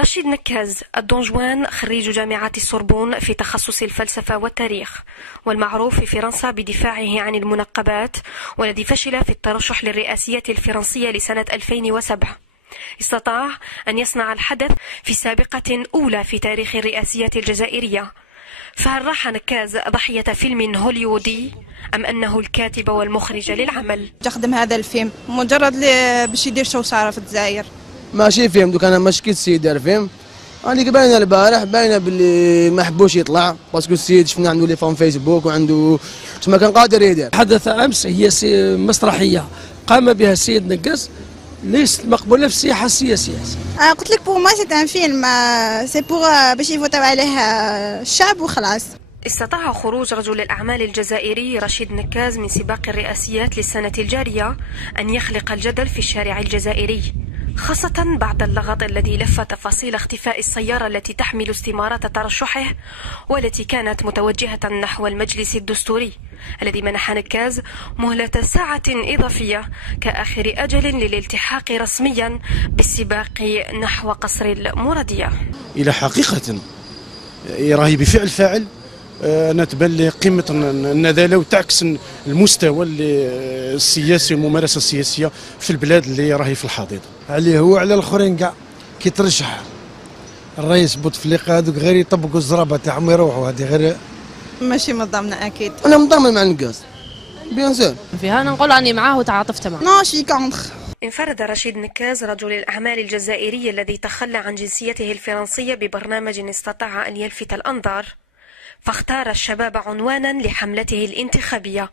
رشيد نكاز الدونجوان خريج جامعة السوربون في تخصص الفلسفة والتاريخ، والمعروف في فرنسا بدفاعه عن المنقبات، والذي فشل في الترشح للرئاسية الفرنسية لسنة 2007. استطاع أن يصنع الحدث في سابقة أولى في تاريخ الرئاسية الجزائرية. فهل راح نكاز ضحية فيلم هوليوودي أم أنه الكاتب والمخرج للعمل؟ تخدم هذا الفيلم مجرد باش يدير شوشرة في الجزائر. ماشي فيلم، دوك انا مشكل السيد دار فيلم، راني باينه البارح باينه باللي ما حبوش يطلع باسكو السيد شفنا عنده لي فون فيسبوك وعنده تما كان قادر يدير. حدث امس هي مسرحيه قام بها السيد نكاز ليست مقبوله في الساحه السياسيه. قلت لك بور ما سي ان فيلم سي بور باش يفوتوا عليه الشعب وخلاص. استطاع خروج رجل الأعمال الجزائري رشيد نكاز من سباق الرئاسيات للسنة الجارية أن يخلق الجدل في الشارع الجزائري، خاصة بعد اللغط الذي لف تفاصيل اختفاء السيارة التي تحمل استمارة ترشحه، والتي كانت متوجهة نحو المجلس الدستوري، الذي منح نكاز مهلة ساعة إضافية كآخر أجل للالتحاق رسميا بالسباق نحو قصر المرادية. إلى حقيقة راهي بفعل فاعل نتبان لي قمة النذالة وتعكس المستوى السياسي والممارسة السياسية في البلاد اللي راهي في الحضيض. عليه هو على الاخرين كاع كي ترشح الرئيس بوتفليقه هذوك غير يطبقوا الزرابه تاعهم ويروحوا، هذه غير ماشي منضمنه اكيد. انا منضمن مع نكاز بيان سور، فيها انا نقول راني معاه وتعاطفت معه. نو شي كونتر. انفرد رشيد نكاز رجل الأعمال الجزائري الذي تخلى عن جنسيته الفرنسية ببرنامج استطاع أن يلفت الأنظار، فاختار الشباب عنوانا لحملته الانتخابية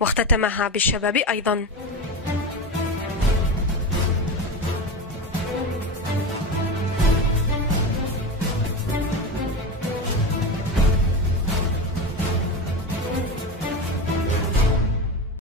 واختتمها بالشباب أيضا.